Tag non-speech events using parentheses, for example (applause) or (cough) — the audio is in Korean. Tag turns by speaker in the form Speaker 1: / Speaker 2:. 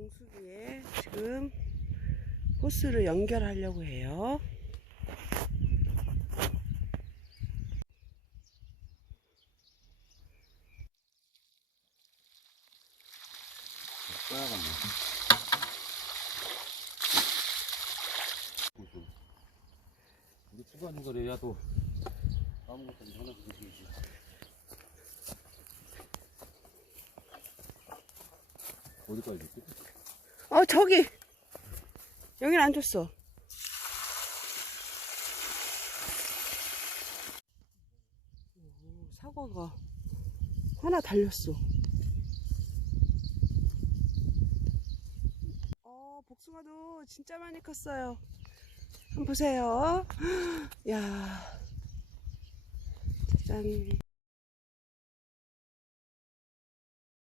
Speaker 1: 정수기에 지금 호스를 연결하려고 해요.
Speaker 2: 근데 추가하는 거래야 또 아무것도 하나 드시지. 어디까지 있지?
Speaker 1: 어, 저기! 여긴 안 줬어. 오, 사과가 하나 달렸어. 어, 복숭아도 진짜 많이 컸어요. 한번 보세요. (gasps) 야 짜잔.